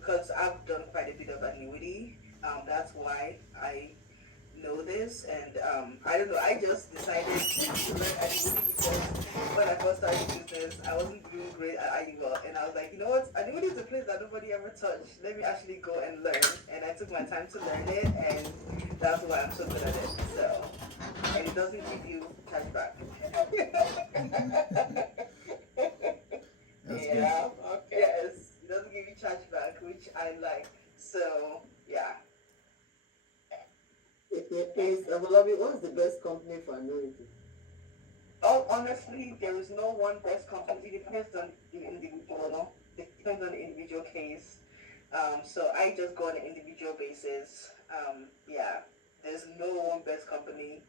because I've done quite a bit of annuity. That's why I know this, and I don't know. I just decided to learn annuity because when I first started business, I wasn't doing great at IUL, and I was like, you know what? Annuity is a place that nobody ever touched. Let me actually go and learn, and I took my time to learn it, and that's why I'm so good at it. So, and it doesn't give you cashback. That's good. Yeah. Okay. Yes, it doesn't give you chargeback, which I like. So yeah. Please, Abulabi, what's the best company for annuity? Oh, honestly, there is no one best company. It depends on the individual. No? It depends on the individual case. So I just go on an individual basis. Yeah, there's no one best company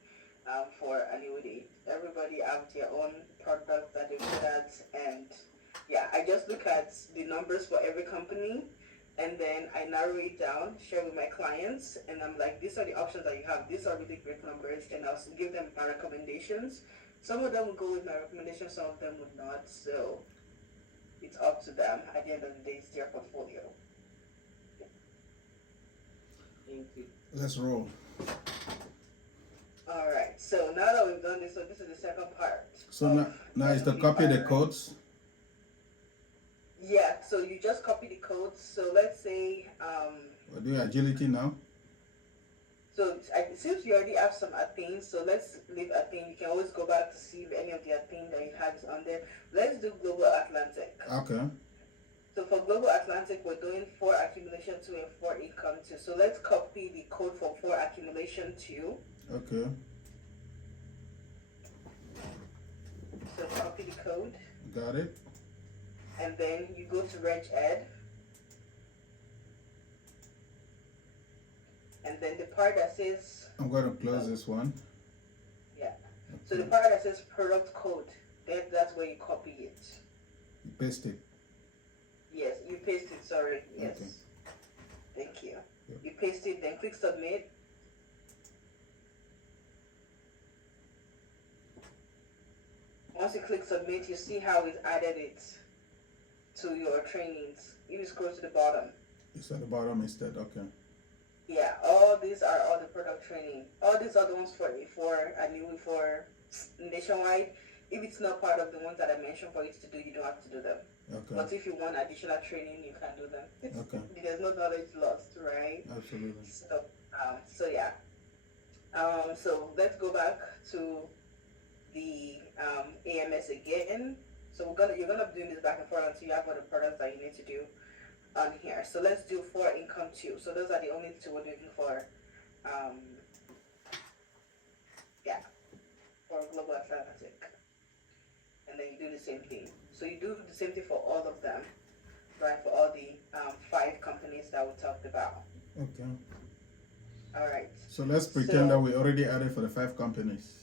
for annuity. Everybody have their own product that they're good at, and yeah, I just look at the numbers for every company, and then I narrow it down, share with my clients, and I'm like, these are the options that you have. These are really great numbers, and I'll give them my recommendations. Some of them will go with my recommendations, some of them would not. So it's up to them. At the end of the day, it's their portfolio. Thank you. Let's roll. All right. So now that we've done this, so this is the second part. So now is to copy the codes. Yeah. So you just copy the codes. So let's say We're doing agility now. so since you already have some Athene, so let's leave Athene. You can always go back to see if any of the Athene that you had is on there. Let's do Global Atlantic. Okay. So for Global Atlantic, we're doing 4 accumulation 2 and 4 income 2. So let's copy the code for 4 accumulation 2. Okay. So copy the code, Got it. and then you go to Reg Ed, and then the part that says, I'm going to close this one. yeah. So the part that says product code, that's where you copy it. You paste it. Yes, you paste it. Sorry. Yes. Okay. Thank you. Yep. You paste it, then click submit. Once you click submit, you see how it added it to your trainings. You scroll to the bottom. It's at the bottom instead. Okay. Yeah, all these are all the product training. All these are the ones for annuity for nationwide. If it's not part of the ones that I mentioned for you to do, you don't have to do them. Okay. But if you want additional training, you can do them. Okay. There's no knowledge lost, right? Absolutely. So yeah. So let's go back to the AMS again. So you're gonna be doing this back and forth until you have all the products that you need to do on here. So let's do 4 income 2. So those are the only 2 we're looking for. Yeah, for Global Atlantic. And then you do the same thing. So you do the same thing for all of them, right? For all the 5 companies that we talked about. Okay. All right. So let's pretend that we already added for the 5 companies.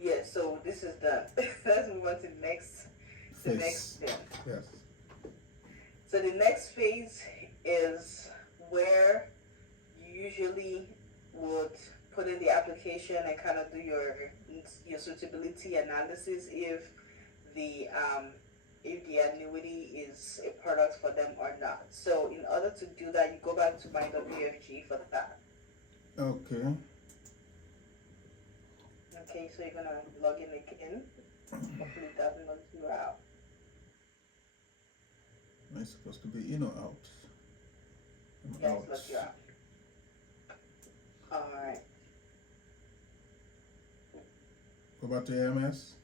Yeah, so this is done. Let's move on to the next thing. Yes. So the next phase is where you usually would put in the application and kind of do your suitability analysis if the annuity is a product for them or not. So in order to do that, you go back to my WFG for that. Okay. Okay, so you're gonna log in again. Hopefully it doesn't log you out. Am I supposed to be in or out? I'm Yes, out. log you out. All right. Go back to AMS.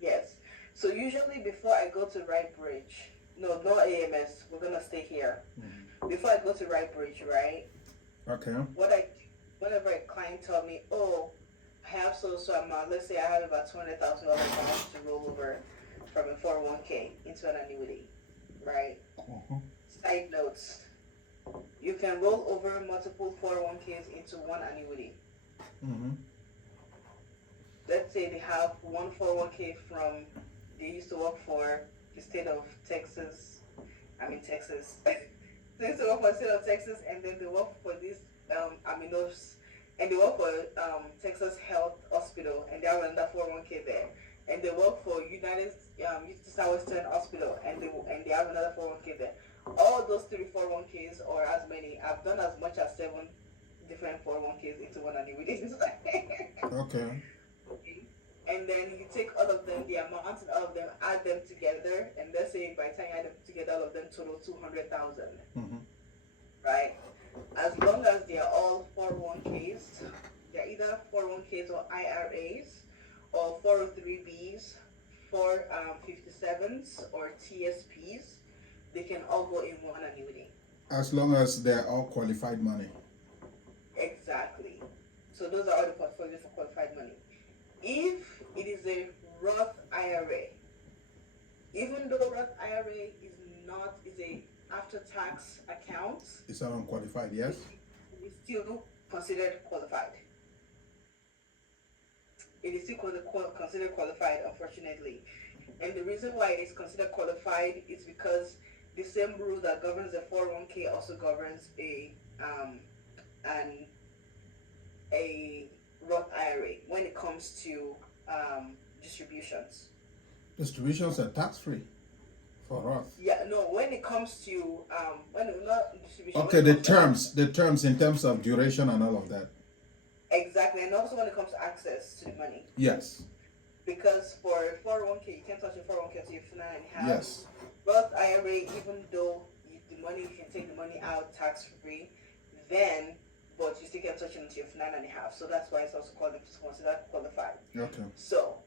Yes. So usually before I go to Right Bridge, no AMS, we're gonna stay here. Mm-hmm. Before I go to Right Bridge, right? Okay. Whenever a client told me, oh, I have so amount, let's say I have about $200,000 to roll over from a 401k into an annuity, right? Uh-huh. Side notes, you can roll over multiple 401ks into one annuity. Mm-hmm. Let's say they have one 401k they used to work for the state of Texas, they used to work for the state of Texas, and then they work for this, and they work for Texas Health Hospital, and they have another 401k there. And they work for United Southwestern Hospital, and they have another 401k there. All those 3 401 401ks or as many. I've done as much as 7 different 401ks into one annuity. Okay. Okay. And then you take all of them, the amounts and all of them, add them together, and let's say by the time you add them together, all of them total 200,000, Mm-hmm. right? As long as they are all 401ks, they're either 401ks or IRAs or 403bs, 457s or TSPs, they can all go in one annuity. As long as they're all qualified money. Exactly. So those are all the portfolios for qualified money. If it is a Roth IRA, even though Roth IRA is a after tax account, It's not unqualified, yes? it is still considered qualified. It is still considered qualified, unfortunately. And the reason why it is considered qualified is because the same rule that governs a 401k also governs an a Roth IRA when it comes to distributions. Distributions are tax-free for Roth. Yeah, no. When it comes to when not distribution. Okay, when it the comes to terms in terms of duration and all of that. exactly, and also when it comes to access to the money, Yes. because for 401k you can't touch a 401k until you're 59.5. Yes. Roth IRA, even though you can take the money out tax free, then but you still can't touch it until you're 59.5. So that's why it's also considered qualified. Okay. So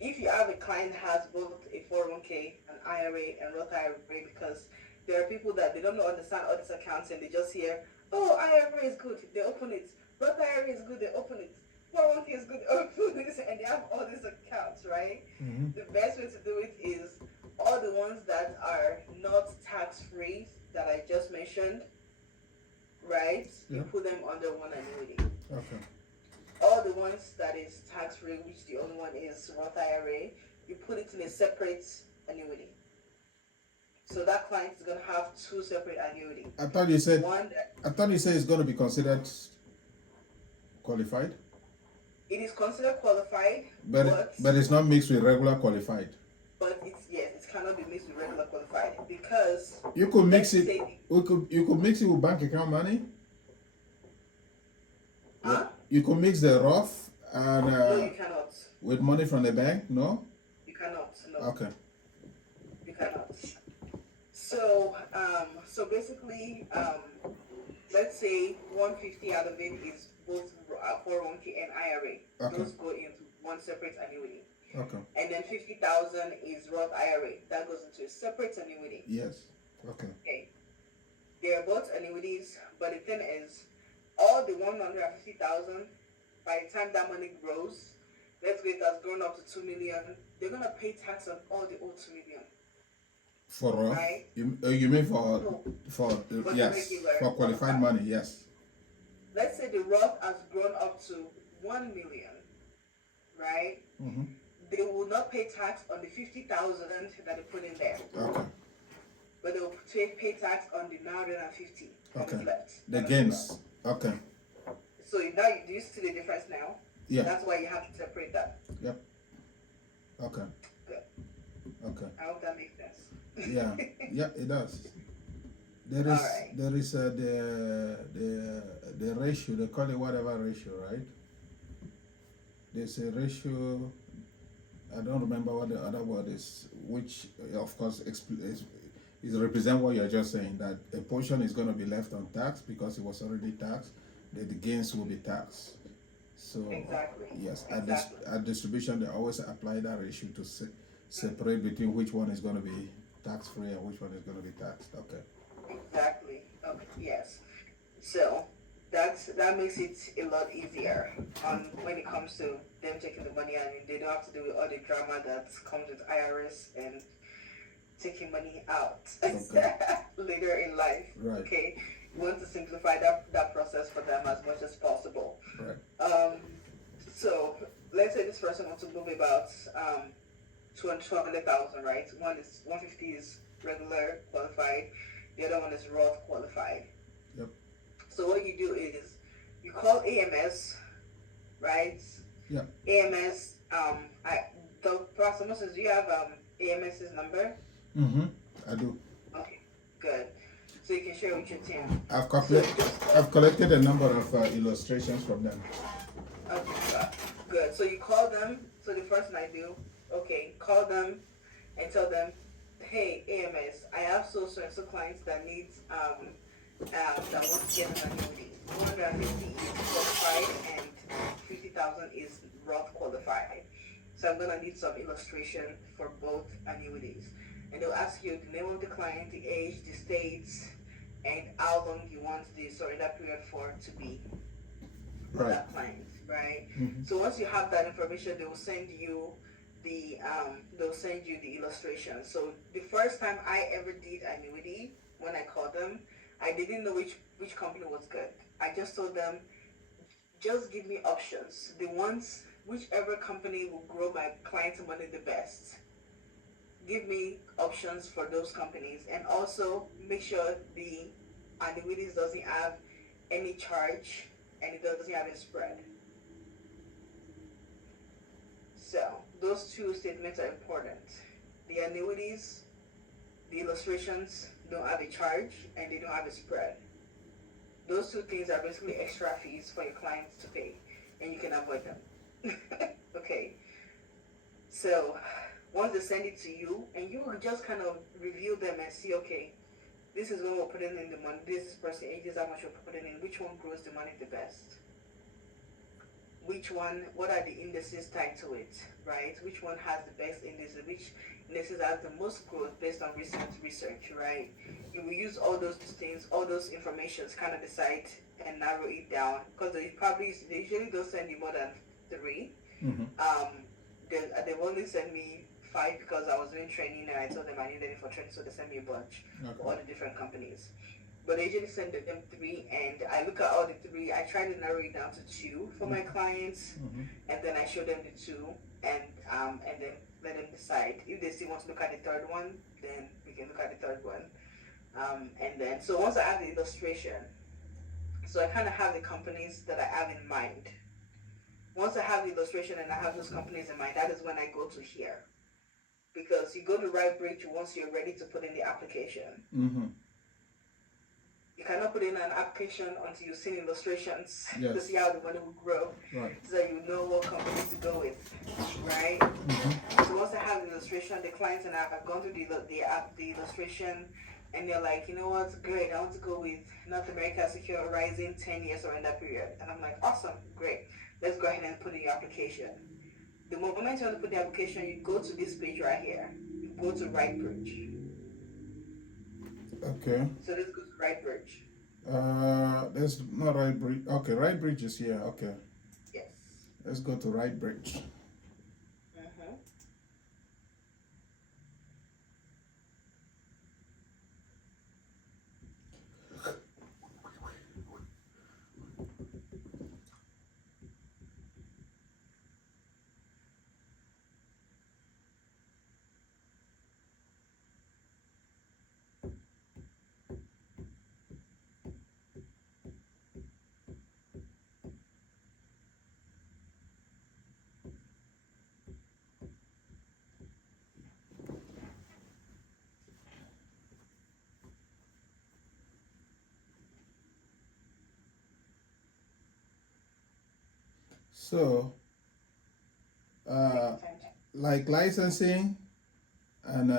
if you have a client that has both a 401k, an IRA, and Roth IRA, because there are people that they don't understand all this accounts and they just hear, oh, IRA is good, they open it. Roth IRA is good, they open it. 401k is good, they open it, and they have all these accounts, right? Mm-hmm. The best way to do it is all the ones that are not tax free that I just mentioned, right? Yeah. You put them under one annuity. Okay. All the ones that is tax free, which the only one is Roth IRA, you put it in a separate annuity. So that client is going to have two separate annuities. I thought you said One, it's going to be considered qualified, it is considered qualified, but it's not mixed with regular qualified. but it cannot be mixed with regular qualified because You could mix let's it. say- You could mix it with bank account money. Huh? You could mix the Roth and No, you cannot. with money from the bank. No. You cannot. No. Okay. You cannot. So, so basically, let's say 150 out of it is both 401k and IRA. Okay. Those go into one separate annuity. Okay. And then 50,000 is Roth IRA. That goes into a separate annuity. Yes. Okay. Okay. They are both annuities, but the thing is, all the 150,000, by the time that money grows, let's say it has grown up to 2 million, they're gonna pay tax on all the old 2 million. For Roth, Right. you mean for No. the yes, regular for qualified money, yes. Let's say the Roth has grown up to 1 million, right? Mm-hmm. They will not pay tax on the 50,000 that they put in there, Okay. but they will pay tax on the 950 Okay. left. The gains. Okay. So now do you see the difference now? Yeah. That's why you have to separate that. Yep. Okay. Good. Okay. I hope that makes sense. Yeah. Yeah, it does. There is Alright. there is the ratio. They call it whatever ratio, right? There's a ratio. I don't remember what the other word is, which of course is represent what you're just saying, that a portion is going to be left on tax because it was already taxed, that the gains will be taxed. So Exactly. yes, Exactly. at distribution they always apply that ratio to separate between which one is going to be tax free and which one is going to be taxed. Okay. Exactly. Okay. Yes. So that makes it a lot easier when it comes to them taking the money and they don't have to do all the drama that comes with IRS and taking money out Okay. later in life. Right. Okay. We want to simplify that process for them as much as possible. Right. So let's say this person wants to move about 200,000, right? 150 is regular qualified, the other one is Roth qualified. Yep. So what you do is you call AMS, right? Yeah. AMS. The person says, do you have AMS's number? Mm-hmm. I do. Okay, good. so you can share with your team. I've So calculated. just I've collected a number of illustrations from them. okay, good. So you call them. So the first thing I do, okay, call them and tell them, hey, AMS, I have so clients that needs that want to get an annuity. 250 is qualified and 50,000 is Roth qualified. So I'm gonna need some illustration for both annuities. And they'll ask you the name of the client, the age, the states, and how long you want the surrender period for to be for Right. that client, right? Mm-hmm. So once you have that information, they will send you the illustration. So the first time I ever did annuity, when I called them, I didn't know which company was good. I just told them, just give me options. The ones whichever company will grow my client's money the best. Give me options for those companies, and also make sure the annuities doesn't have any charge and it doesn't have a spread. So those two statements are important. The annuities, the illustrations don't have a charge and they don't have a spread. Those two things are basically extra fees for your clients to pay, and you can avoid them. Okay. So once they send it to you, and you will just kind of review them and see, okay, this is when we're putting in the money, this is percentage, this is how much we're putting in, which one grows the money the best. Which one, what are the indices tied to it, right? Which one has the best indices, which indices has the most growth based on recent research, right? You will use all those things, all those informations, kind of decide and narrow it down, because they usually don't send you more than 3. Mm-hmm. They've only sent me 5 because I was doing training and I told them I needed it for training, so they sent me a bunch for all the different companies. But I usually send them 3, and I look at all the 3. I try to narrow it down to 2 for my clients, and then I show them the 2, and then let them decide. If they still want to look at the third one, then we can look at the third one. And then so once I have the illustration, so I kind of have the companies that I have in mind. Once I have the illustration and I have those companies in mind, that is when I go to here, because you go to Right Bridge once you're ready to put in the application. Mm-hmm. You cannot put in an application until you've seen illustrations Yes. to see how the money will grow, Right. so that you know what company to go with, right? Mm-hmm. So once I have the illustration, the clients and I have gone through the illustration, and they're like, you know what, great, I want to go with North America Secure Rising 10 years or in that period. And I'm like, awesome, great, let's go ahead and put in your application. The moment you want to put the application, you go to this page right here. You go to Right Bridge. Okay. So let's go to Right Bridge. There's not Right Bridge. Okay, Right Bridge is here. Okay. Yes. Let's go to Right Bridge. Mm-hmm. So, like licensing and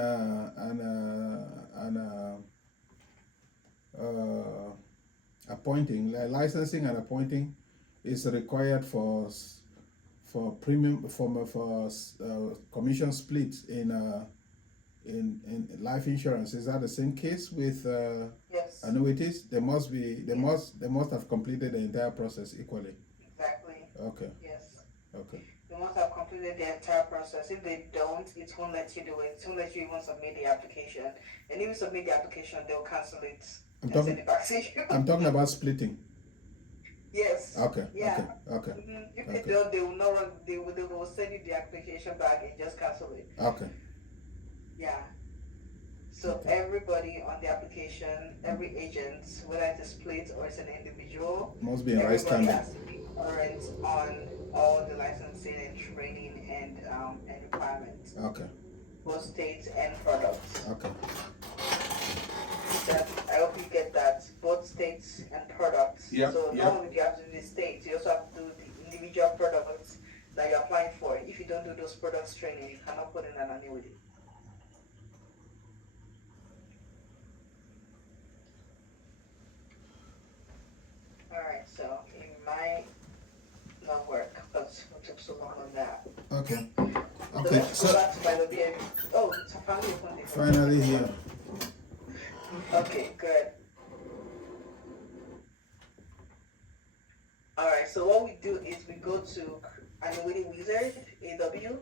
appointing, licensing and appointing is required for premium for commission split in life insurance. Is that the same case with Yes. annuities? They must have completed the entire process equally. Exactly. Okay. Yes. Okay. They must have completed the entire process. If they don't, it won't let you do it. It won't let you even submit the application. And if you submit the application, they'll cancel it and send it back to you. I'm talking about splitting. Yes. Okay. Yeah. Okay. If Okay. they don't, they will not run, they will send you the application back and just cancel it. Okay. Yeah. So everybody on the application, every agent, whether it's a split or it's an individual, Must be in right everybody standing. has to be current on all the licensing and training and requirements, Okay. both states and products. Okay. So I hope you get states and products. Yep, So not yep. only do you have to do the states, you also have to do the individual products that you're applying for. If you don't do those products training, you cannot put in an annuity. All right, so it might not work because we took so long on that. Okay. So Okay. let's go back to my lobby. Oh, it's finally opened. Finally here. Okay, good. All right, so what we do is we go to Annuity Wizard, AW,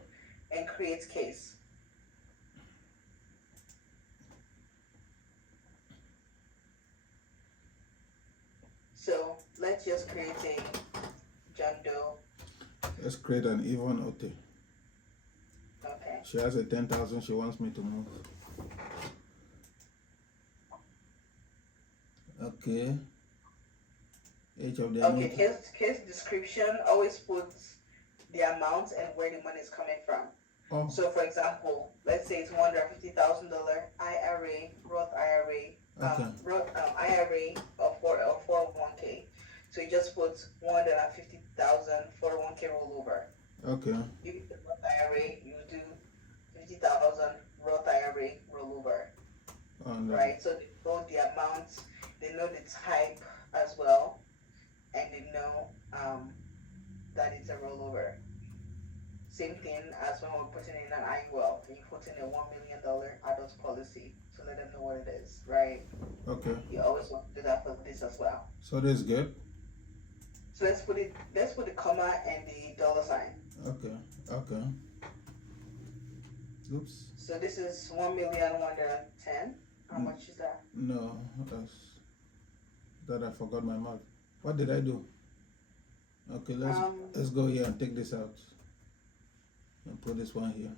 and create case. So let's just create a John Doe. Let's create an even OT. Okay. She has a 10,000 she wants me to move. Okay. Age of the Okay, annuity. case description always puts the amount and where the money is coming from. Oh, So for example, let's say it's $150,000 IRA, Roth IRA, okay. IRA or 401k. So you just put 150,000 401k rollover. Okay. If it's a Roth IRA, you do 50,000 Roth IRA rollover, And, right? So they know the amount, they know the type as well, and they know that it's a rollover. Same thing as when we're putting in an IUL and you put in a $1 million adult policy to let them know what it is, right? Okay. You always want to do that for this as well. So this is good. So let's put the comma and the dollar sign. Okay. Okay. Oops. So this is 1,110,000. How much is that? No, that I forgot my math. What did I do? Okay, let's go here and take this out. And put this one here.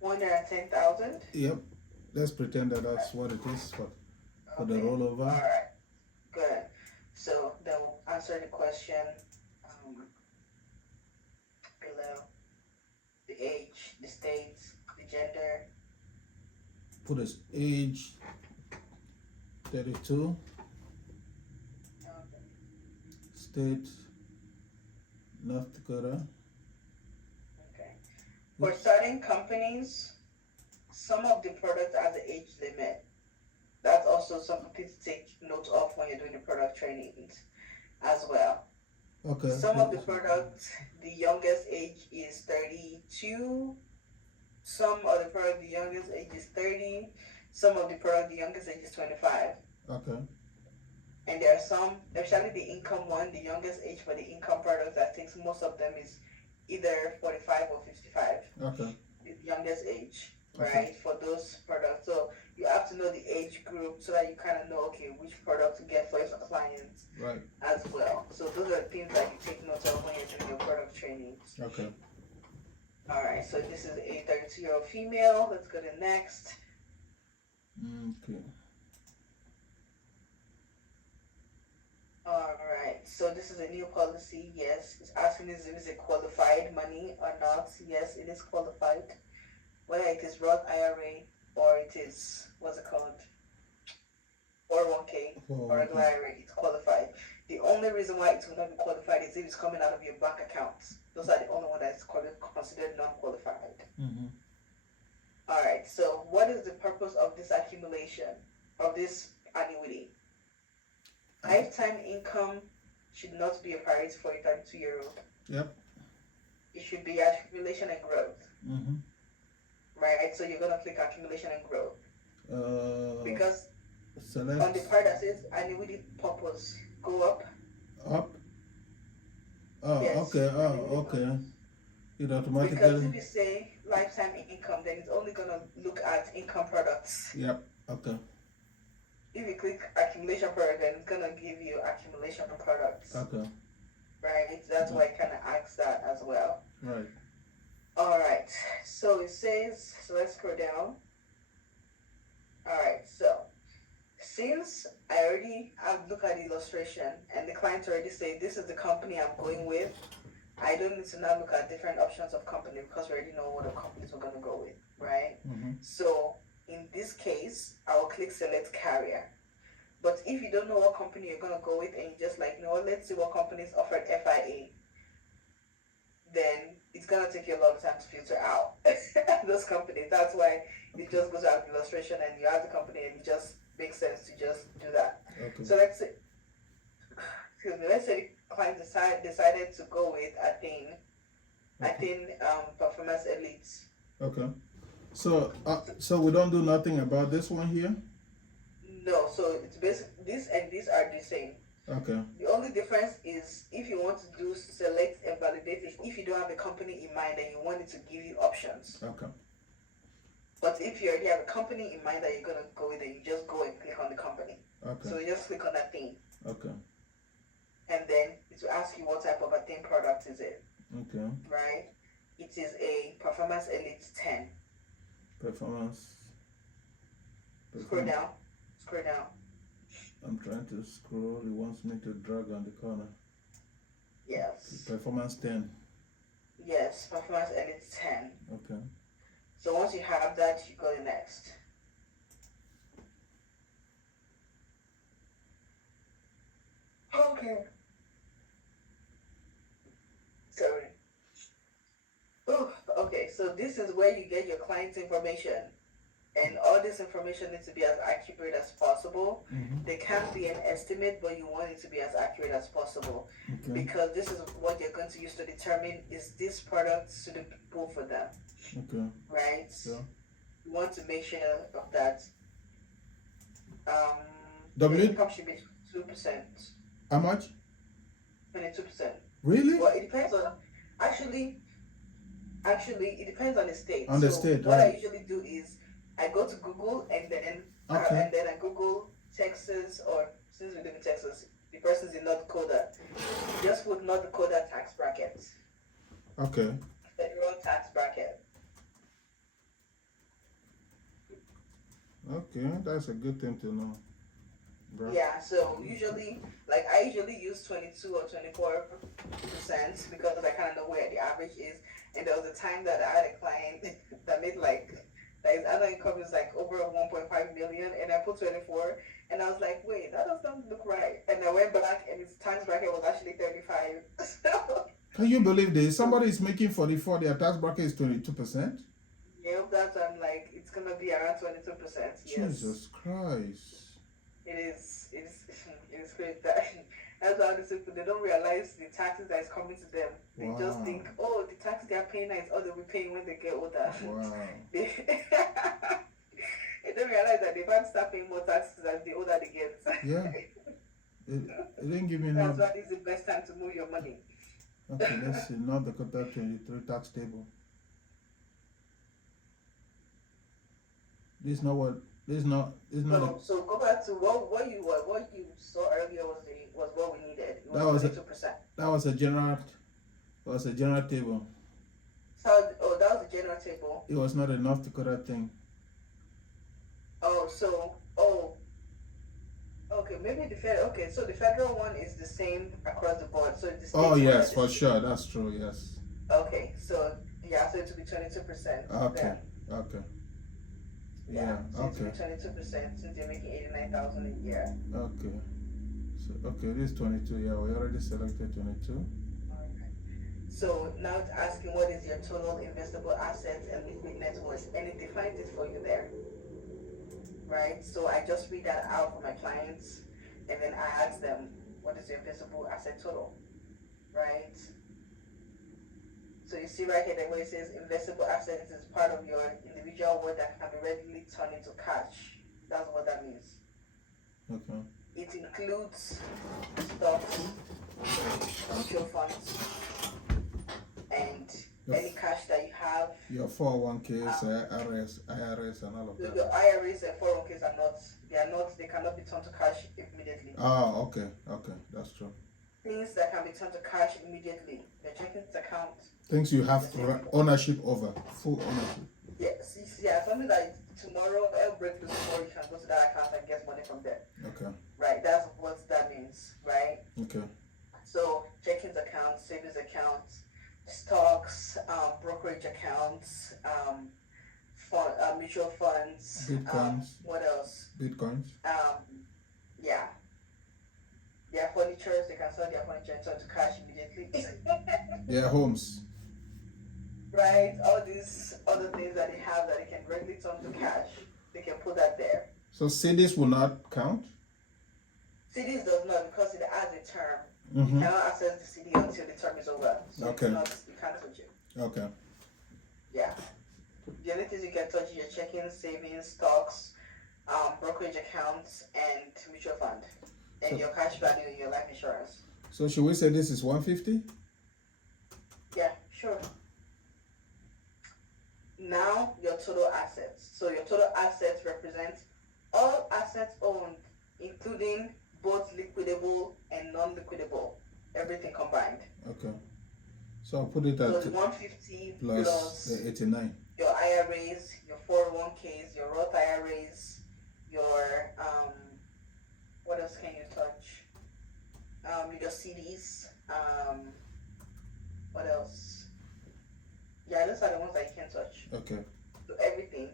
110,000. Yep. Let's pretend that that's what it is for the rollover. All right. Good. So they'll answer the question below: the age, the state, the gender. Put his age 32. State North Dakota. Okay. For starting companies, some of the products has an age limit. That's also something to take note of when you're doing the product trainings as well. Okay. Some of the products, the youngest age is 32. Some of the product, the youngest age is 30. Some of the product, the youngest age is 25. Okay. And there are some, especially the income one, the youngest age for the income products, I think most of them is either 45 or 55. Okay. The youngest age, right, for those products. So you have to know the age group so that you kind of know, okay, which product to get for your clients, right, as well. So those are things that you take note of when you're doing your product trainings. Okay. All right, so this is a 32-year-old female. Let's go to next. Okay. All right, so this is a new policy. Yes, it's asking if it is a qualified money or not. Yes, it is qualified. Whether it is Roth IRA or it is, what's it called, 401k or regular IRA, it's qualified. The only reason why it will not be qualified is if it's coming out of your bank accounts. Those are the only ones that's considered non-qualified. Mm-hmm. All right, so what is the purpose of this accumulation, of this annuity? Lifetime income should not be a priority for a 32-year-old. Yep. It should be accumulation and growth. Mm-hmm. Right, so you're gonna click accumulation and growth. Because select on the part that says annuity purpose, go up. Up? Oh, yes. Okay. Oh, okay. It automatically. Because if you say lifetime income, then it's only gonna look at income products. Yep. Okay. If you click accumulation product, then it's gonna give you accumulation products. Okay. Right, that's why I kind of asked that as well. Right. All right, so it says, so let's scroll down. All right, so since I already have looked at the illustration and the client already said this is the company I'm going with, I don't need to now look at different options of company because we already know what the companies we're going to go with, right? Mm-hmm. So in this case, I will click select carrier. But if you don't know what company you're gonna go with, and you just like, let's see what companies offered FIA, then it's gonna take you a lot of time to filter out those companies. That's why it just goes out of illustration, and you have the company, and it just makes sense to just do that. Okay. So let's say the client decided to go with Athene Performance Elite. Okay. So we don't do nothing about this one here? No, so it's basically this and these are the same. Okay. The only difference is if you want to do select and validate it, if you don't have a company in mind and you want it to give you options. Okay. But if you already have a company in mind that you're gonna go with, then you just go and click on the company. Okay. So you just click on that thing. Okay. And then it will ask you what type of a thing product is it. Okay. Right? It is a Performance Elite 10. Performance. Scroll down. Scroll down. I'm trying to scroll. It wants me to drag on the corner. Yes. Performance 10. Yes, Performance Elite 10. Okay. So once you have that, you go to next. Okay. Sorry. Oh, okay. So this is where you get your client's information. And all this information needs to be as accurate as possible. Mm-hmm. There can't be an estimate, but you want it to be as accurate as possible. Okay. Because this is what you're going to use to determine, is this product suitable for them? Okay. Right? Yeah. You want to make sure of that. W- the income should be 2%. How much? 22%. Really? Well, it depends on, actually, it depends on the state. On the So state, what right. I usually do is I go to Google and then Okay. I Google Texas, or since we live in Texas, the person's in North Dakota. Just put North Dakota tax bracket, Okay. federal tax bracket. Okay, that's a good thing to know. Bro. Yeah, so usually, like I usually use 22 or 24% because I kind of know where the average is. And there was a time that I had a client that made that his annual income is like over 1.5 million, and I put 24, and I was like, wait, that doesn't look right. And I went back, and his tax bracket was actually 35. So, Can you believe this? Somebody is making 44, their tax bracket is 22%? yeah, that's I'm like, it's gonna be around 22%. Yes. Jesus Christ. It is great. That's why these people, they don't realize the taxes that is coming to them. They just Wow. think, oh, the taxes they are paying now is all they'll be paying when they get older. Wow. They don't realize that they might start paying more taxes as the older they get. Yeah. It didn't give me That's enough. why this is the best time to move your money. Okay, let's see. North Dakota 23 tax table. This is not So go back to what you saw earlier was what we needed. It That was was it. 22%. that was a general table. So that was the general table. It was not enough to cut that thing. Okay, maybe so the federal one is the same across the board. So the Oh states yes, one for is- sure. That's true, yes. Okay, so yeah, so it will be 22%. Okay. Okay. Yeah, So it will okay. be 22% since you're making 89,000 a year. Okay. So this is 22, yeah, we already selected 22. So now it's asking what is your total investable assets and liquid net worth, and it defines it for you there. Right? So I just read that out for my clients, and then I ask them, what is your investable asset total? Right? So you see right here that where it says investable assets is part of your individual wealth that can be readily turned into cash. That's what that means. Okay. It includes stocks, mutual funds, and any cash that you have. Your 401ks, IRS, and all of The that. IRAs and 401ks they cannot be turned to cash immediately. Oh, okay, that's true. Things that can be turned to cash immediately, the checking account. Things you have ownership over, full ownership. Yes, yeah, something that tomorrow, every break tomorrow, you can go to that account and get money from there. Okay, Right, that's what that means, right? okay, So checking accounts, savings accounts, stocks, brokerage accounts, mutual funds. Bitcoins. What else? Bitcoins. Yeah, furnitures, they can sell their furniture and turn to cash immediately. Their homes. Right? All these other things that they have that they can readily turn to cash, they can put that there. So CDs will not count? CDs does not because it has a term. Mm-hmm. You cannot access the CD until the term is over. So Okay. you can't touch it. Okay. Yeah. The only things you can touch is your checking, savings, stocks, brokerage accounts, and mutual fund, and So- your cash value in your life insurance. So should we say this is 150? Yeah, sure. Now your total assets. So your total assets represent all assets owned, including both liquidable and non-liquidable, everything combined. Okay. So I'll put it So at the 150 plus plus the 89. your IRAs, your 401ks, your Roth IRAs, your what else can you touch? Your CDs. What else? Yeah, those are the ones that you can touch. Okay. So everything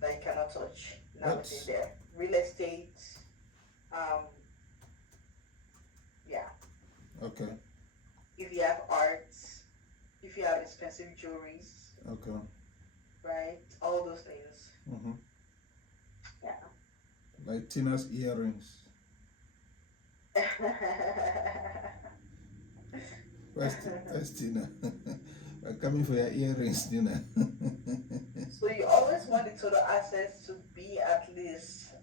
that you cannot touch, now it's That's- in there. Real estate. Yeah. Okay. If you have art, if you have expensive jewelries, Okay. right? All those things. Mm-hmm. Yeah. Like Tina's earrings. Where's Tina? We're coming for your earrings, Tina. So you always want the total assets to be at least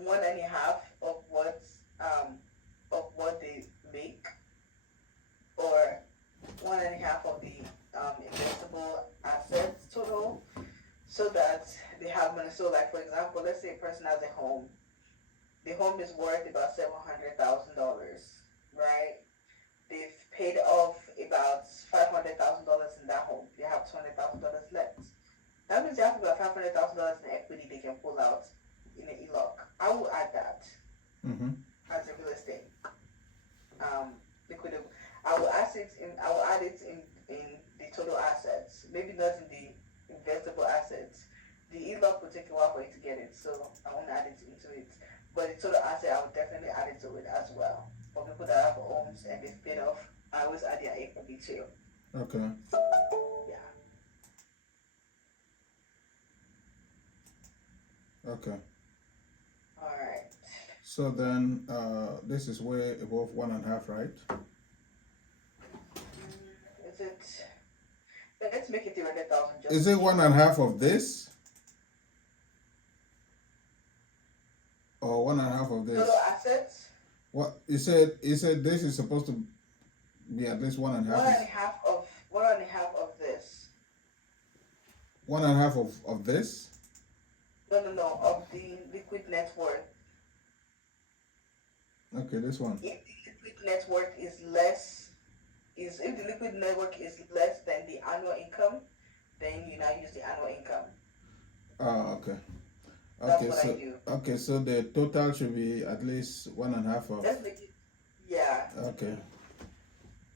1.5 of what they make, or 1.5 of the investable assets total, so that they have money. So, like for example, let's say a person has a home. The home is worth about $700,000, right? They've paid off about $500,000 in that home. They have $200,000 left. That means they have about $500,000 in equity they can pull out in an ELOC. I will add that Mm-hmm. as a real estate liquidable. I will add it in the total assets. Maybe not in the investable assets. The ELOC will take a while for you to get it, so I won't add it into it. But the total asset, I will definitely add it to it as well. For people that have homes and they've paid off, I always add their equity too. Okay. Yeah. Okay. All right. So then this is way above 1.5, right? Is it? Let's make it 300,000. Is it 1.5 of this? Or 1.5 of this? Total assets? What you said this is supposed to be at least 1.5. 1.5 of this. 1.5 of this? No, of the liquid net worth. Okay, this one. If the liquid net worth is less, if the liquid network is less than the annual income, then you now use the annual income. Oh, okay. That's Okay, what so I do. okay, so the total should be at least 1.5 of. Let's make it, yeah. Okay.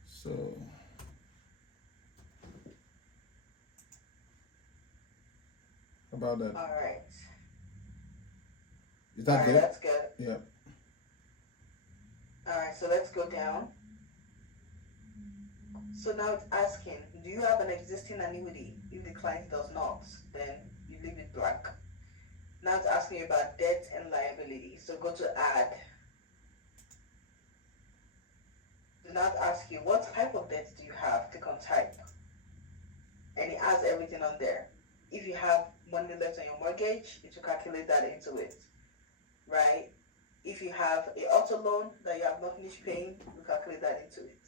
So about that. All right. Is All that right, good? that's good. Yeah. All right, so let's go down. So now it's asking, do you have an existing annuity? If the client does not, then you leave it blank. Now it's asking you about debt and liability. So go to add. Do not ask you what type of debt do you have, click on type. And it has everything on there. If you have money left on your mortgage, it will calculate that into it. Right? If you have a auto loan that you have not finished paying, it will calculate that into it.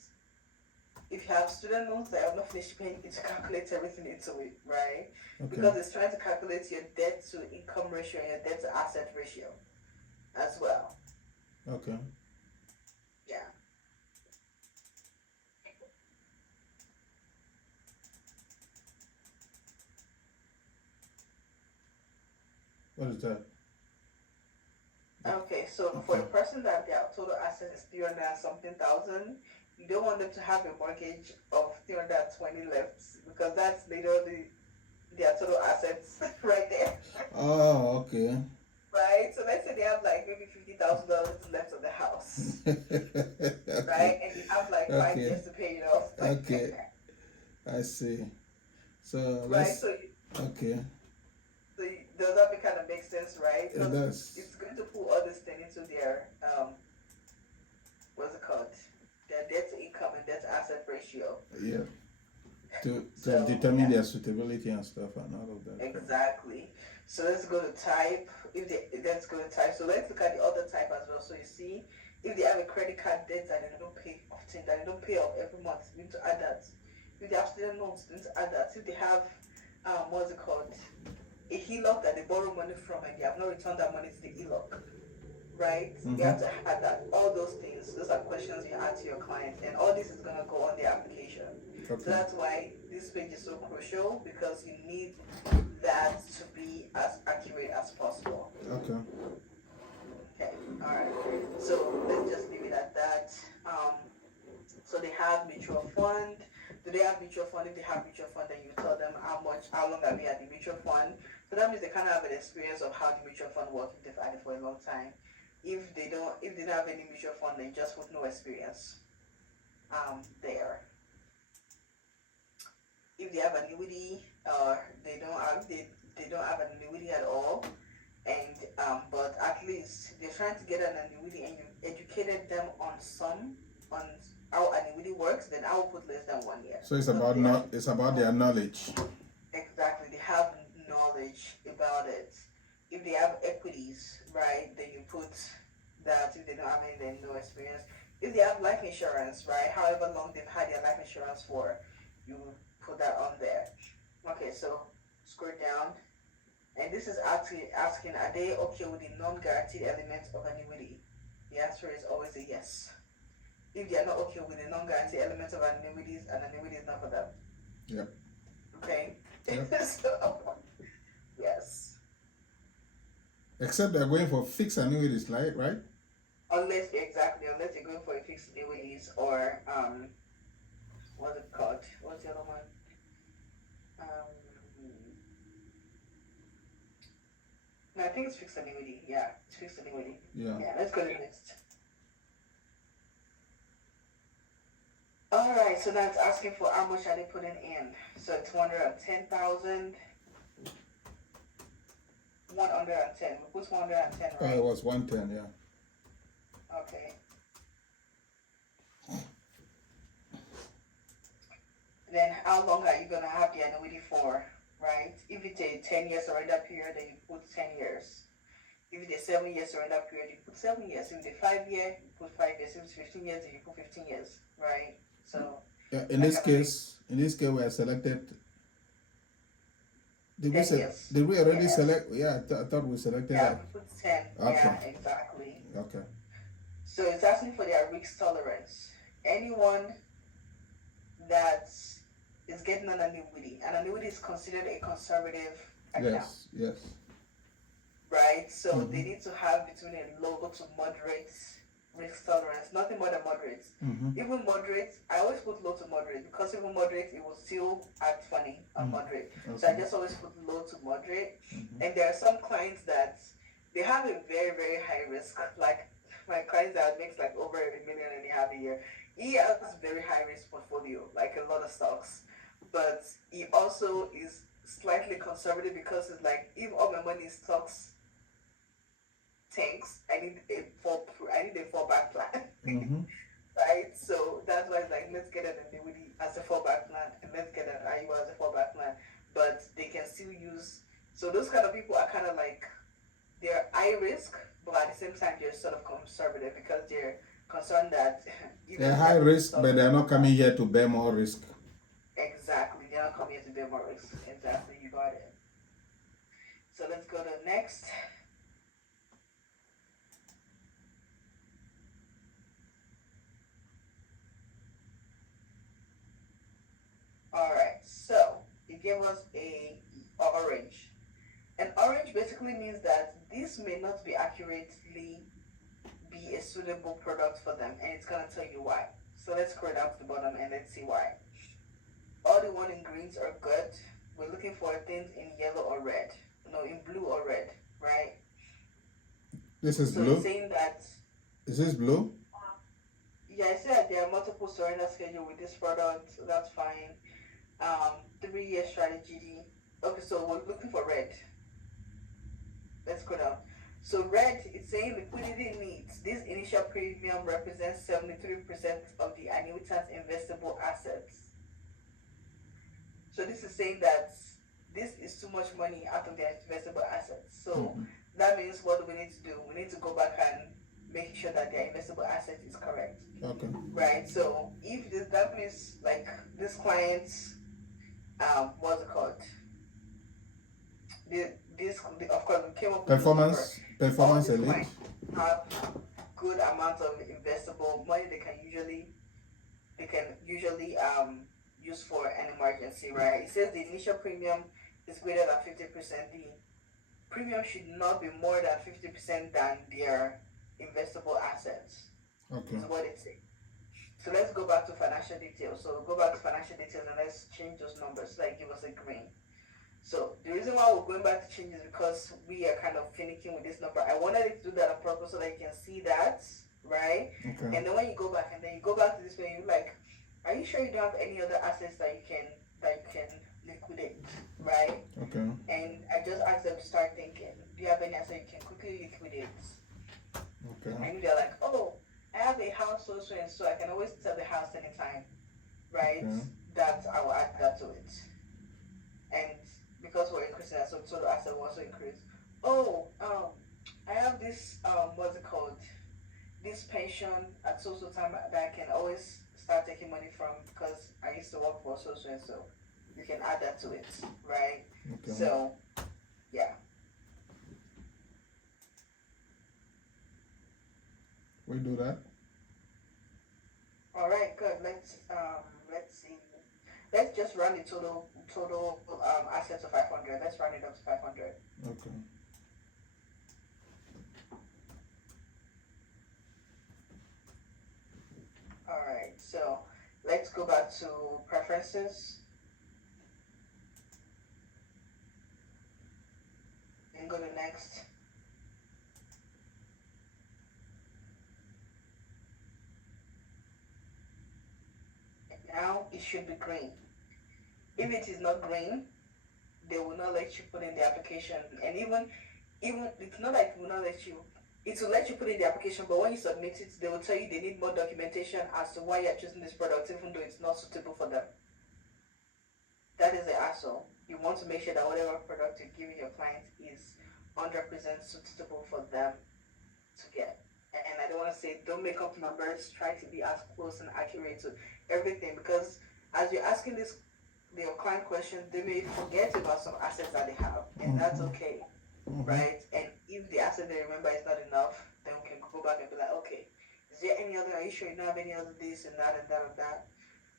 If you have student loans that you have not finished paying, it will calculate everything into it, right? Okay. Because it's trying to calculate your debt to income ratio and your debt to asset ratio as well. Okay. Yeah. What is that? Okay, so for the person that their total asset is 300 and something thousand, you don't want them to have a mortgage of 320 left because that's literally their total assets right there. Oh, okay. Right? So let's say they have like maybe $50,000 left on the house. months, right? Okay. And you have like 5 years Okay. to pay it off. Okay. I see. So Right? let's. Okay. Does that kind of make sense, right? It Because does. it's going to put all this thing into their what's it called? Their debt to income and debt to asset ratio. Yeah. To So determine yeah, their suitability and stuff and all of that. exactly. So let's go to type. Let's go to type. So let's look at the other type as well. So you see, if they have a credit card debt that they don't pay often, that they don't pay off every month, you need to add that. If they have student loans, you need to add that. If they have what's it called? A HELOC that they borrow money from and they have not returned that money to the HELOC, right? You have Mm-hmm. to add that. All those things, those are questions you add to your client, and all this is gonna go on the application. So Okay. that's why this page is so crucial because you need that to be as accurate as possible. Okay. Okay, all right. So let's just leave it at that. So they have mutual fund. Do they have mutual fund? If they have mutual fund, then you tell them how long have you had the mutual fund. So that means they kind of have an experience of how the mutual fund works if they've had it for a long time. If they don't have any mutual fund, they just put no experience. There. If they have annuity, they don't have an annuity at all, and but at least they're trying to get an annuity, and you educated them on how annuity works, then I will put less than 1 year. So it's about it's about their knowledge. Exactly, they have knowledge about it. If they have equities, right, then you put that. If they don't have any, then no experience. If they have life insurance, right, however long they've had their life insurance for, you put that on there. Okay, so scroll down. And this is actually asking, are they okay with the non-guaranteed elements of annuity? The answer is always a yes. If they are not okay with the non-guaranteed elements of annuities, an annuity is not for them. Yep. Okay? Yep. So, yes. Except they're going for fixed annuities, right? Unless you're going for a fixed annuities or, what's it called? What's the other one? No, I think it's fixed annuity. Yeah, it's fixed annuity. Yeah. Yeah, let's go to the next. Alright, so now it's asking for how much are they putting in. So it's 110,000. 110. We put 110, right? It was 110, yeah. Okay. Then how long are you gonna have the annuity for, right? If it's a 10-year surrender period, then you put 10 years. If it's a 7-year surrender period, you put 7 years. If it's a 5-year, you put 5 years. If it's 15 years, then you put 15 years, right? So Yeah. In this case, we are selected. Did 10 years. Did we already Yes. select? Yeah, I thought we selected Yeah, that. we put 10. Okay. Yeah, exactly. Okay. So it's asking for their risk tolerance. Anyone that is getting an annuity is considered a conservative account, Yes. right? So they need to have between a low to moderate risk tolerance, nothing more than moderate. Mm-hmm. Even moderate, I always put low to moderate because even moderate, it will still act funny on moderate. Okay. So I just always put low to moderate. And there are some clients that they have a very, very high risk. Like my client that makes like over $1.5 million a year, he has very high risk portfolio, like a lot of stocks. But he also is slightly conservative because it's like if all my money in stocks tanks, I need a fallback plan. Mm-hmm. Right? So that's why it's like let's get an annuity as a fallback plan and let's get an IUL as a fallback plan. But they can still use, so those kind of people are kind of like they're high risk, but at the same time they're sort of conservative because they're concerned that They're high risk, but they're not coming here to bear more risk. Exactly, they're not coming here to bear more risk. Exactly, you got it. So let's go to next. Alright, so it gave us a orange. And orange basically means that this may not be accurately be a suitable product for them, and it's gonna tell you why. So let's scroll down to the bottom and let's see why. All the one in greens are good. We're looking for things in yellow or red. No, in blue or red, right? This is so blue. It's saying that Is this blue? Yeah, I said there are multiple surrender schedule with this product. So that's fine. 3 year strategy. Okay, so we're looking for red. Let's go down. So red is saying liquidity needs. This initial premium represents 73% of the annuitant's investable assets. So this is saying that this is too much money out of their investable assets. So Mm-hmm. that means what do we need to do? We need to go back and make sure that their investable asset is correct. Okay. Right. So if this, that means like this client's what's it called? Of course we came up with this number. All Performance these elite. clients have good amount of investable money they can usually use for an emergency, right? It says the initial premium is greater than 50%. The premium should not be more than 50% than their investable assets. Okay. Is what it says. So let's go back to financial details. So go back to financial details and let's change those numbers so that give us a green. So the reason why we're going back to change is because we are kind of finicking with this number. I wanted to do that on purpose so that you can see that, right? Okay. And then when you go back and then you go back to this way, you're like, are you sure you don't have any other assets that you can liquidate, right? Okay. And I just asked them to start thinking, do you have any assets you can quickly liquidate? Okay. And they're like, oh, I have a house so and so I can always sell the house anytime, right? Okay. That I will add that to it. And because we're increasing that, so total asset will also increase. Oh, I have this what's it called? This pension at so time that I can always start taking money from because I used to work for so and so. You can add that to it, right? Okay. So yeah. We do that. All right, good. Let's see. Let's just run the total assets to 500. Let's run it up to 500. Okay. All right, so let's go back to preferences and go to next. And now it should be green. If it is not green, they will not let you put in the application. And even it's not like it will not let you. It will let you put in the application, but when you submit it, they will tell you they need more documentation as to why you're choosing this product, even though it's not suitable for them. That is the hassle. You want to make sure that whatever product you're giving your client is 100% suitable for them to get. And I don't want to say don't make up numbers. Try to be as close and accurate to everything because as you're asking this your client question, they may forget about some assets that they have, and that's okay, right? And if the asset they remember is not enough, then we can go back and be like, okay, is there any other? Are you sure you don't have any other this and that and that and that?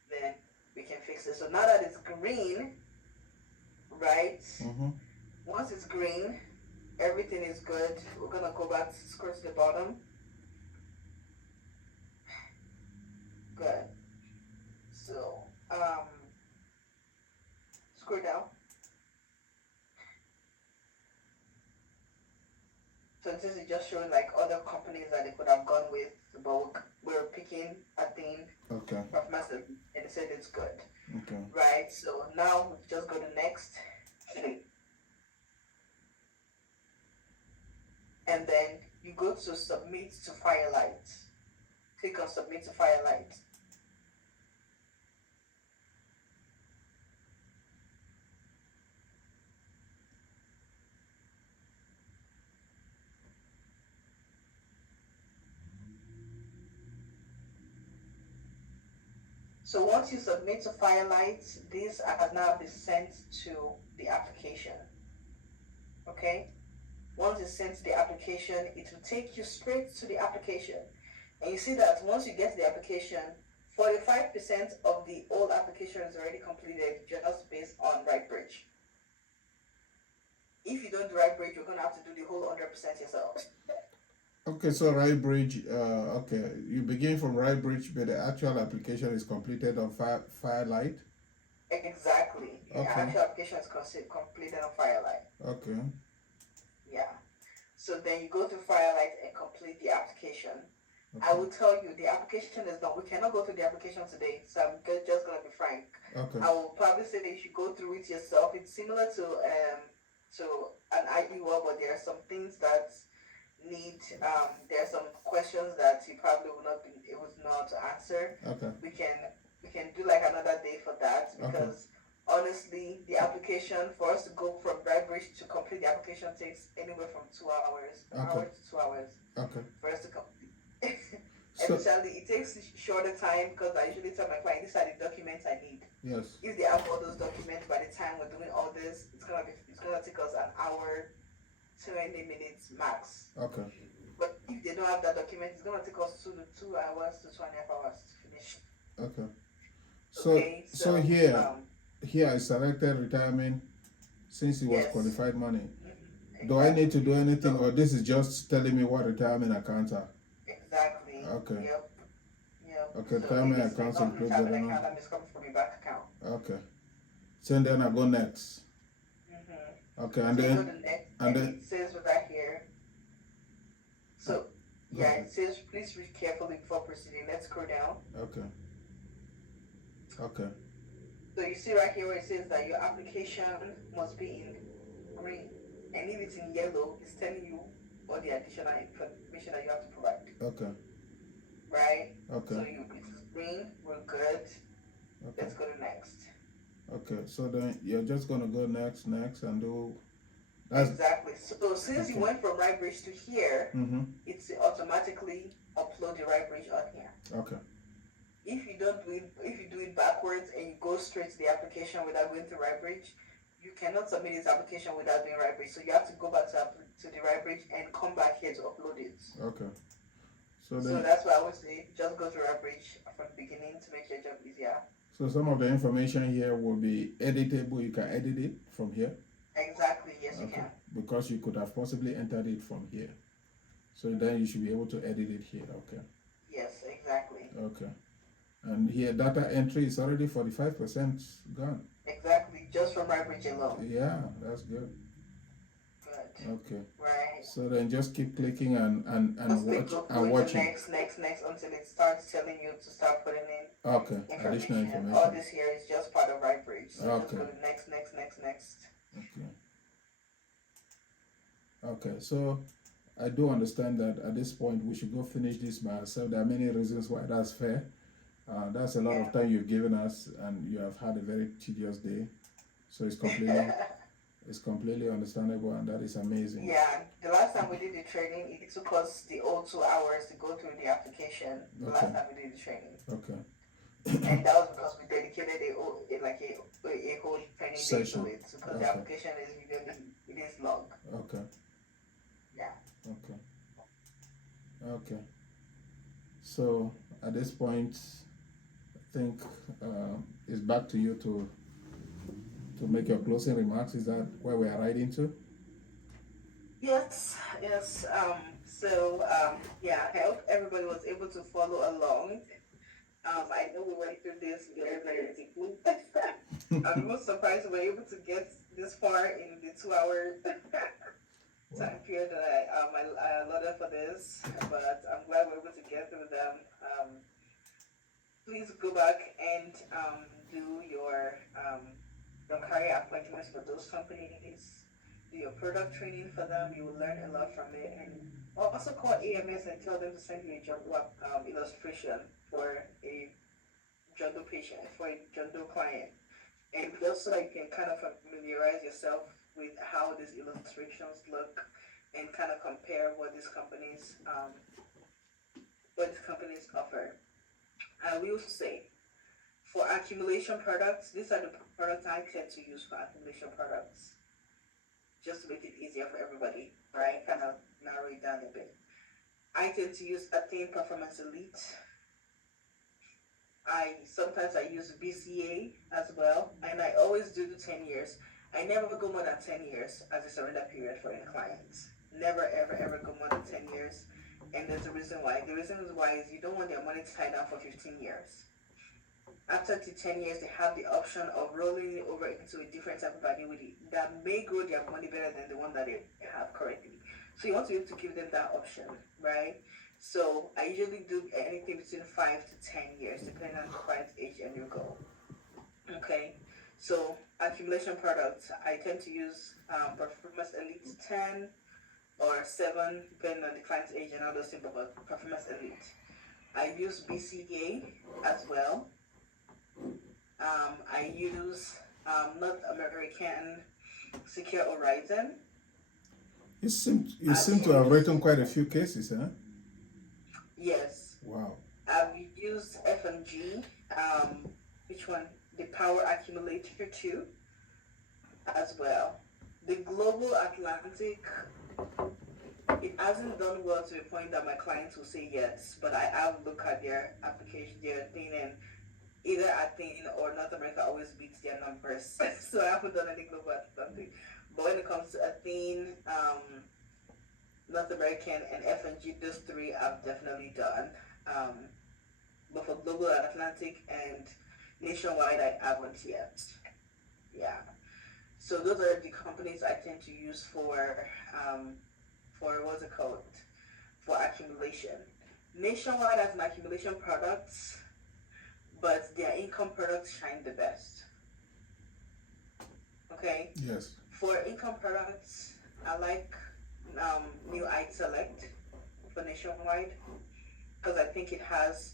Then we can fix it. So now that it's green, right? Mm-hmm. Once it's green, everything is good. We're gonna go back to scroll to the bottom. Good. So scroll down. So this is just showing like other companies that they could have gone with, but we're picking a thing Okay. of massive and it said it's good. Okay. Right? So now we just go to next. And then you go to submit to Firelight. Click on submit to Firelight. So once you submit to Firelight, this has now been sent to the application. Okay? Once it's sent to the application, it will take you straight to the application. And you see that once you get to the application, 45% of the old application is already completed just based on RightBridge. If you don't do RightBridge, you're going to have to do the whole 100% yourself. Okay, so RightBridge, okay, you begin from RightBridge, but the actual application is completed on Firelight. Exactly. The actual application is completed on Firelight. Okay. Yeah. So then you go to Firelight and complete the application. I will tell you the application is done. We cannot go through the application today, so I'm just gonna be frank. Okay. I will probably say that you should go through it yourself. It's similar to an IUL, but there are some things that need there are some questions that you probably will not be able to know how to answer. Okay. We can do like another day for that Okay. because honestly the application for us to go from Brightbridge to complete the application takes anywhere from 2 hours, an Okay. hour to 2 hours Okay. for us to complete. So Especially it takes shorter time because I usually tell my client these are the documents I need. yes. If they have all those documents by the time we're doing all this, it's gonna take us an hour, 20 minutes max. Okay. But if they don't have that document, it's gonna take us 2 hours to 2.5 hours to finish. Okay. So Okay, so here I selected retirement since it was yes. qualified money. Mhm, Do I need to do exactly. anything, or this is just telling me what retirement accounts are? Exactly. Okay. Yep. Yep. Okay, So if retirement it's accounts not include retirement general. account, that means coming from your bank account. Okay. So then I go next. Okay, and So you go then to next, and and then it says right here. So go yeah, ahead. it says please read carefully before proceeding. Let's scroll down. Okay. Okay. So you see right here where it says that your application must be in green, and if it's in yellow, it's telling you all the additional information that you have to provide. Okay. Right? Okay. So it is green, we're good. Okay. Let's go to next. Okay. So then you're just gonna go next and do that's Exactly. So since you okay. went from right bridge to here, Mm-hmm. it's automatically upload the right bridge on here. Okay. If you do it backwards and you go straight to the application without going to right bridge, you cannot submit this application without doing right bridge. So you have to go back to the right bridge and come back here to upload it. Okay. So then that's why I always say just go to right bridge from the beginning to make your job easier. so some of the information here will be editable. You can edit it from here. Exactly. Yes, you Okay. can. Because you could have possibly entered it from here. So then you should be able to edit it here. Okay. Yes, exactly. Okay. And here data entry is already 45% gone. Exactly. Just from right bridge alone. Yeah, that's good. Good. Okay. Right. So then just keep clicking and Just click watch go and to watching. next until it starts telling you to start putting in Okay. Additional information. All information. this here is just part of right bridge. So just Okay. go to next. Okay. Okay. So I do understand that at this point we should go finish this by ourselves. There are many reasons why that's fair. That's a lot of time you've given us, and you have had a very tedious day. So it's completely understandable, and that is amazing. Yeah, the last time we did the training, it took us the whole 2 hours to go through the application. The last Okay. time we did the training, Okay. and that was because we dedicated a whole training day Session. to it because Okay. the application is it is long. Okay. Yeah. Okay. Okay. So at this point, I think it's back to you to make your closing remarks. Is that where we are riding to? Yes. Yeah, I hope everybody was able to follow along. I know we went through this very deeply. I'm most surprised we were able to get this far in the 2 hour time period that I allotted for this, but I'm glad we're able to get through them. Please go back and do your career appointments for those companies. Do your product training for them. You will learn a lot from it. And also call AMS and tell them to send you a job illustration for a Jondo patient, for a Jondo client. And just so you can kind of familiarize yourself with how these illustrations look and kind of compare what these companies offer. I will say, for accumulation products, these are the products I tend to use for accumulation products, just to make it easier for everybody, right? Kind of narrow it down a bit. I tend to use Athene Performance Elite. Sometimes I use BCA as well, and I always do the 10 years. I never go more than 10 years as a surrender period for any clients. Never ever go more than 10 years. And there's a reason why. The reason why is you don't want their money tied down for 15 years. After the 10 years, they have the option of rolling it over into a different type of annuity that may grow their money better than the one that they have currently. So you want to be able to give them that option, right? So I usually do anything between 5 to 10 years, depending on the client's age and your goal. Okay, so accumulation products, I tend to use Performance Elite 10 or 7, depending on the client's age and all those things, but Performance Elite. I use BCA as well. I use North American Secure Horizon. You seem I've to have used, written quite a few cases, huh? yes, Wow. I've used F&G. Which one? The Power Accumulator 2 as well. The Global Atlantic, it hasn't done well to the point that my clients will say yes, but I have looked at their application, their thing, and either Athene or North America always beats their numbers. So I haven't done any Global Atlantic. But when it comes to Athene, North American, and F&G, those three I've definitely done. Um, but for Global Atlantic and Nationwide, I haven't yet. Yeah. So those are the companies I tend to use for what's it called? For accumulation. Nationwide has an accumulation products, but their income products shine the best. Okay. Yes. For income products, I like New I Select for Nationwide because I think it has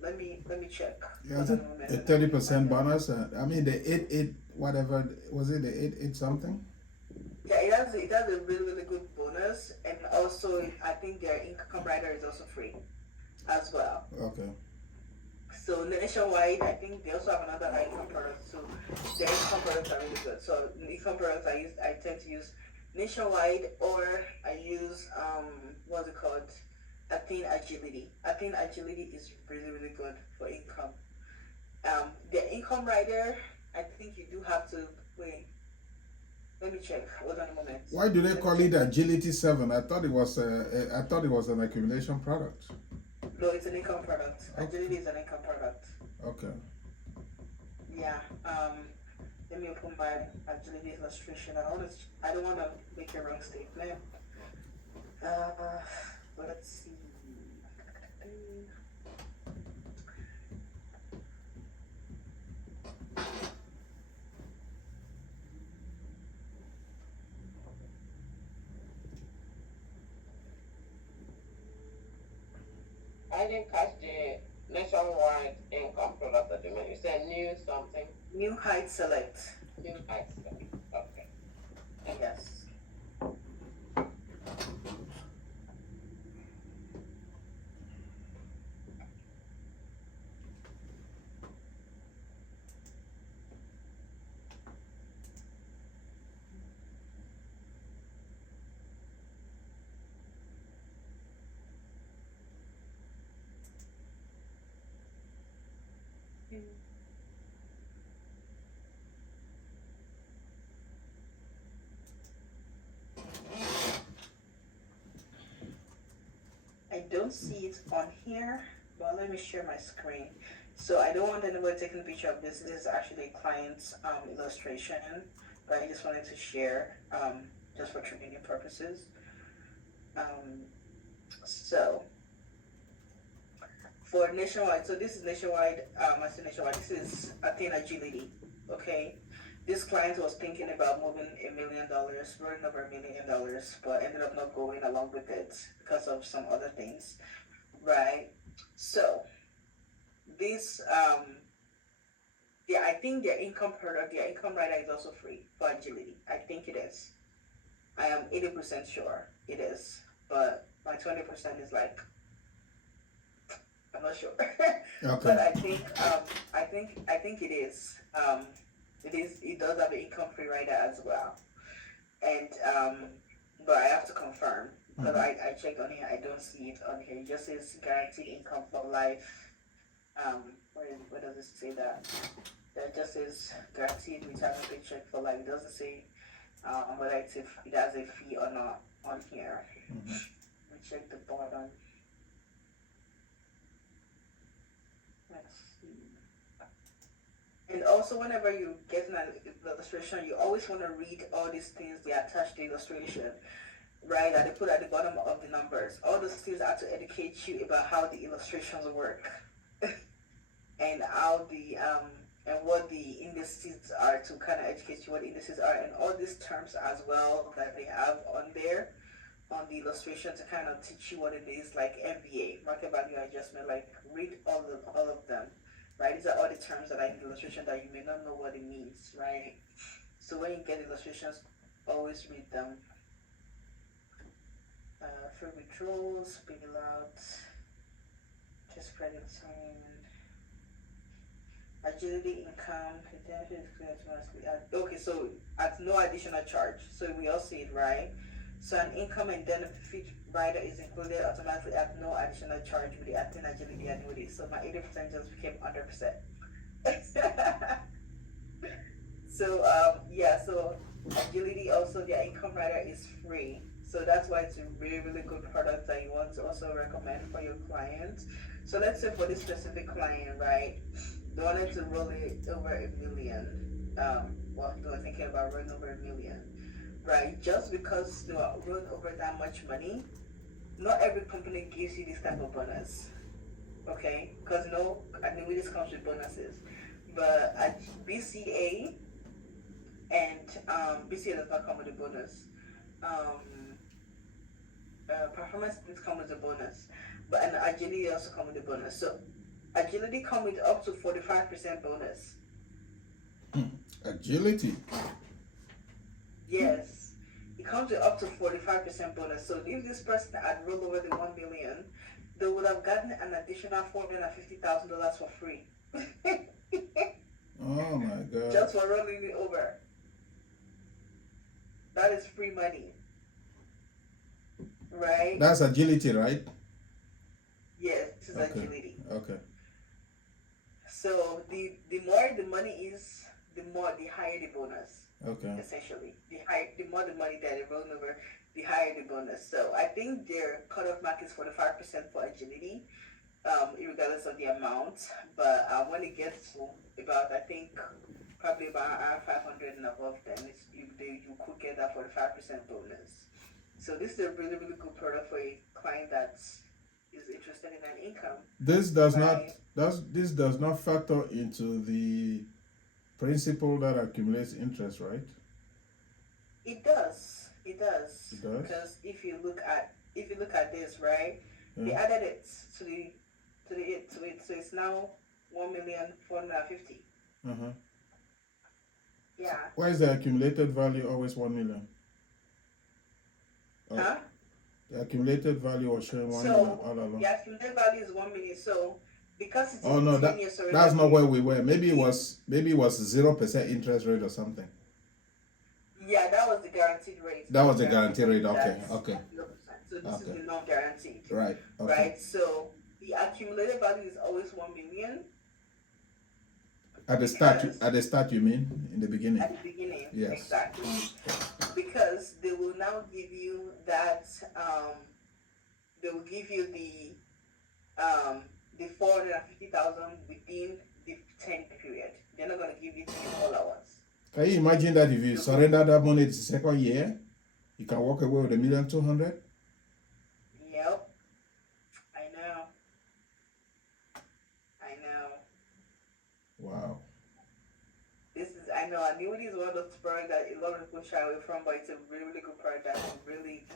let me check. Yeah, Hold is on it a moment. a 30% bonus? I mean, the 8 whatever was it? The 8 something? Yeah, it has a really really good bonus, and also I think their income rider is also free as well. Okay. So Nationwide, I think they also have another income product. So their income products are really good. So income products I tend to use Nationwide, or I use what's it called? Athene Agility. Athene Agility is really really good for income. The income rider, I think you do have to wait. Let me check. Hold on a moment. Why do they Let me call check. it Agility 7? I thought it was an accumulation product. No, it's an income product. Okay. Agility is an income product. Okay. Yeah. Let me open my agility illustration. I don't want to make a wrong statement. Uh, let's see. I didn't catch the nationwide income product that you meant. You said new something, New Height Select. new access. Okay. Yes. I don't see it on here, but let me share my screen. So I don't want anybody taking a picture of this. This is actually a client's illustration, but I just wanted to share just for training purposes. So for Nationwide, so this is Nationwide, I say Nationwide, this is Athena Agility, okay? This client was thinking about moving $1 million, running over $1 million, but ended up not going along with it because of some other things, right? So this, yeah, I think their income product, their income rider is also free for Agility. I think it is. I am 80% sure it is, but my 20% is like, I'm not sure. Okay. But I think it is. It does have an income free rider as well. And but I have to confirm because I checked on here, I don't see it on here. It just says guaranteed income for life. Where does it say that? It just says guaranteed retirement paycheck for life. It doesn't say whether it has a fee or not on here. Mhm. Let me check the bottom. Let's see. And also, whenever you get an illustration, you always want to read all these things they attach to the illustration. right, that they put at the bottom of the numbers. All those things are to educate you about how the illustrations work and how the and what the indices are, to kind of educate you what indices are, and all these terms as well that they have on there on the illustration to kind of teach you what it is, like MVA, market value adjustment. Like read all of them, right? These are all the terms that are in the illustration that you may not know what it means, right? So when you get illustrations, always read them. Free withdrawals, bailouts, just credit time, agility income, okay, so at no additional charge. So we all see it, right? So an income and benefit rider is included automatically at no additional charge with the Athene agility annuity. So my 80% just became 100%. So yeah, so agility also, their income rider is free. So that's why it's a really, really good product that you want to also recommend for your clients. So let's say for this specific client, right? They wanted to roll it over a million. Well, they were thinking about rolling over a million, right? Just because they are rolling over that much money, not every company gives you this type of bonus, okay? Because annuities comes with bonuses, but at BCA and BCA does not come with a bonus. Um, Performance didn't come with a bonus, but an agility also come with a bonus. So agility come with up to 45% bonus. Agility. Yes, it comes with up to 45% bonus. So if this person had rolled over the 1 million, they would have gotten an additional $450,000 for free. Oh my God. Just for rolling it over. That is free money. Right? That's agility, right? Yes, this is Okay. agility. Okay. So the more the money is, the higher the bonus. Okay. Essentially, the more the money that they're rolling over, the higher the bonus. So I think their cutoff mark is 45% for agility, regardless of the amount. But when it gets to about, I think probably about 500 and above, then you could get that 45% bonus. So this is a really, really good product for a client that is interested in an income. This does Right. this does not factor into the principal that accumulates interest, right? It does. It does. It does? Because if you look at this, right, they Yeah. added it to it, so it's now 1,450,000. Uh-huh. Yeah. Why is the accumulated value always 1 million? Oh, Huh? the accumulated value was showing 1 So million all along. the accumulated value is 1 million. So because it's Oh no, 10 years surrender that's not period, where we were. Maybe it was 0% interest rate or something. yeah, that was the guaranteed rate. That was the guarantee rate. Okay, That's okay, 0%. So this is okay. the non-guaranteed. Right. Okay. Right. So the accumulated value is always 1 million. At the start, you mean in the beginning? At the beginning, Yes. exactly. Because they will now give you that. They will give you the 450,000 within the 10 period. They're not going to give it to you all at once. Can you imagine that if you surrender that money the second year, you can walk away with 1,200,000? Yep. I know. Wow. I know, annuity is one of those products that a lot of people shy away from, but it's a really, really good product that can really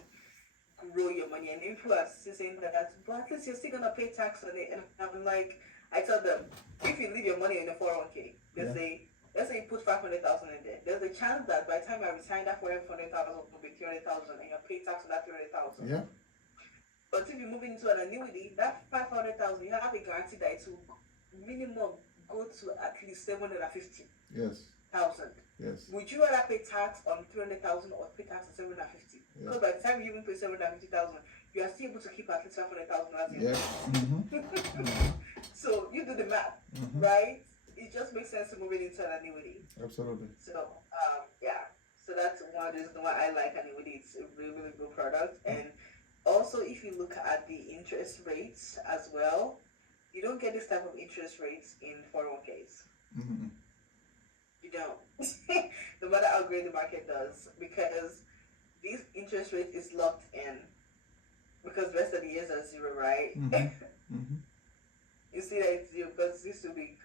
grow your money. And if you are still saying that, but at least you're still gonna pay tax on it. And I'm like, I tell them, if you leave your money in a 401k, let's say you put 500,000 in there, there's a chance that by the time you resign, that 400,000 will be 300,000, and you'll pay tax on that 300,000. Yeah. But if you move into an annuity, that 500,000, you have a guarantee that it will minimum go to at least 750,000. Yes. Yes. Would you rather pay tax on 300,000 or pay tax on 750? Yeah. Because by the time you even pay 750,000, you are still able to keep at least 500,000 as Yeah. So you do the math, right? It just makes sense to move it into an annuity. Absolutely. So yeah. So that's one of the reasons why I like annuity. It's a really, really good product. And also, if you look at the interest rates as well, you don't get this type of interest rates in 401ks. You don't. No matter how great the market does, because this interest rate is locked in because the rest of the years are zero, right? Mm-hmm. You see that it's zero because this will be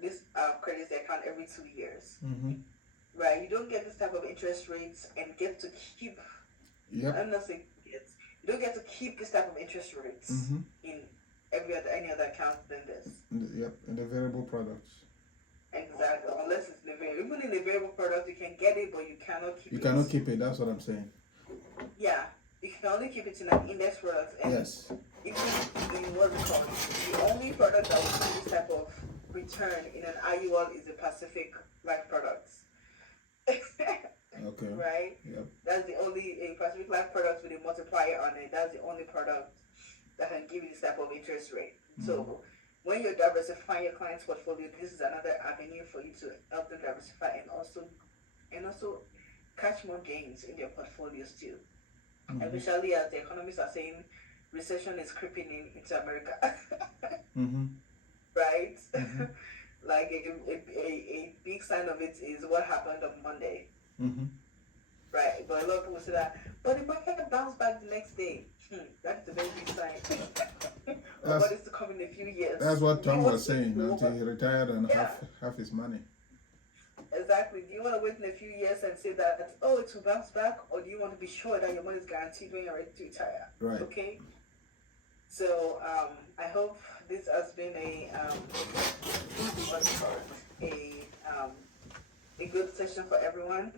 this credits the account every 2 years, Mm-hmm. right? You don't get this type of interest rates and get to keep. Yep. I'm not saying get. You don't get to keep this type of interest rates Mm-hmm. in any other account than this. Yep. And the variable products. Exactly. Unless it's in the variable. Even in the variable product, you can get it, but you cannot keep it. You cannot keep it. That's what I'm saying. Yeah, you can only keep it in an index product. And Yes. even in what's it called, the only product that will give this type of return in an IUL is the Pacific Life products. Okay. Right? Yep. That's the only Pacific Life product with a multiplier on it. That's the only product that can give you this type of interest rate. So when you're diversifying your client's portfolio, this is another avenue for you to help them diversify and also catch more gains in their portfolios too. Especially as the economists are saying recession is creeping into America. Right? Like a big sign of it is what happened on Monday. Right? But a lot of people say that, but the market bounced back the next day. That's a very big sign. Of what is to come in a few years. That's what Do you Tom want was to wait saying for until what? he retired and Yeah. half his money. Exactly. Do you want to wait in a few years and say that, oh, it will bounce back, or do you want to be sure that your money is guaranteed when you're ready to retire? Right. Okay. So I hope this has been a what's it called? A good session for everyone.